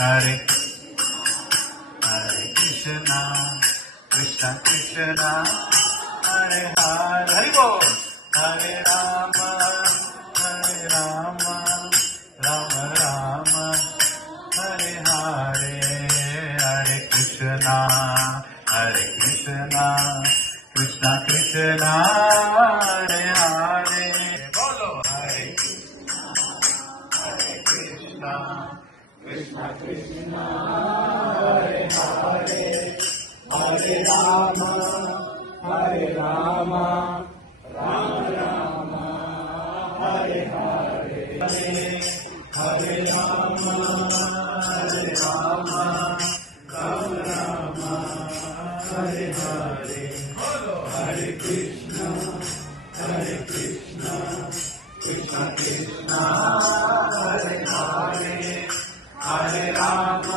Hare Hare Krishna Krishna Krishna Hare Hare Hare Bol Hare Rama Rama Rama Hare Hare Hare Krishna Krishna Krishna Hare Hare Bolo Hare Krishna Krishna Krishna Hare Hare Hare Rama Rama Rama Hare Hare Hare Rama Rama Rama Hare Hare Hare Krishna Krishna Krishna Hare Hare Hare Rama